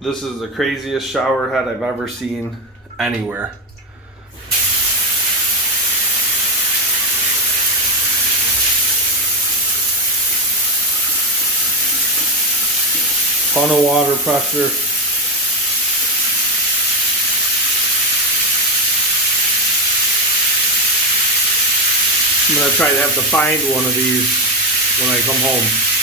This is the craziest shower head I've ever seen anywhere. Ton of water pressure. I'm gonna try to have to find one of these when I come home.